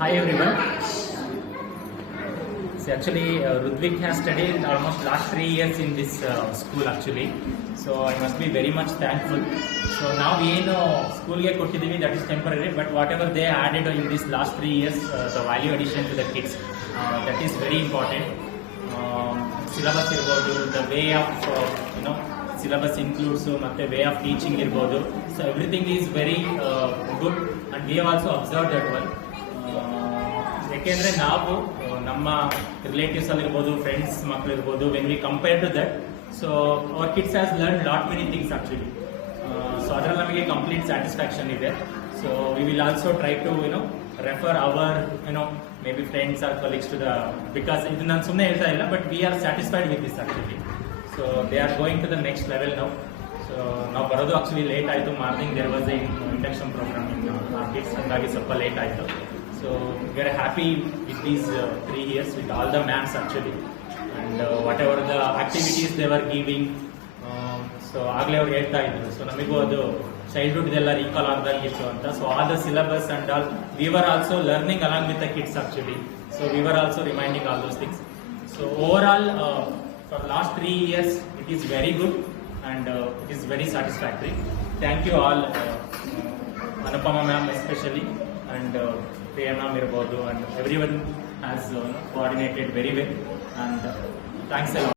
Hi everyone. So actually, Rudvik has studied almost last 3 years in this school actually. So I must be very much thankful. So now we know school ge koಟ್ಟಿದ್ದೀವಿ, that is temporary, but whatever they added in this last 3 years, the value addition to the kids, that is very important. Syllabus irbodu, the way of syllabus includes ಮತ್ತೆ way of teaching irbodu. So everything is very good, and we have also observed that one. ಯಾಕೆಂದರೆ ನಾವು ನಮ್ಮ ರಿಲೇಟಿವ್ಸ್ ಆಗಿರ್ಬೋದು, friends ಮಕ್ಕಳು ಇರ್ಬೋದು, when we compare to that, so our kids has learn lot many things actually. So ಅದರಲ್ಲಿ ನಮಗೆ complete satisfaction ಇದೆ. So we will also try to refer our maybe friends or colleagues to the, because ಇದು ನಾನು ಸುಮ್ಮನೆ ಹೇಳ್ತಾ ಇಲ್ಲ, but we are satisfied with this actually. So they are going to the next level ನಾವು. So ನಾವು ಬರೋದು actually late ಆಯಿತು. Morning there was A induction program in our kids, ಹಂಗಾಗಿ ಸ್ವಲ್ಪ ಲೇಟ್ ಆಯಿತು. So we are happy with these 3 years with all the ma'ams actually, and whatever the activities they were giving. So ಆಗಲೇ ಅವ್ರು ಹೇಳ್ತಾ ಇದ್ರು, ಸೊ ನಮಗೂ ಅದು ಚೈಲ್ಡ್ಹುಡ್ ಇದೆಲ್ಲ ರೀಕಾಲ್ ಆಗ್ದಂಗಿತ್ತು ಅಂತ. So all the syllabus and all we were also learning along with the kids actually. So we were also reminding all those things. So over all for last 3 years it is very good and it is very satisfactory. Thank you all, Anupama ma'am especially, and Priyana Mirbodu, and everyone has coordinated very well, and thanks a lot.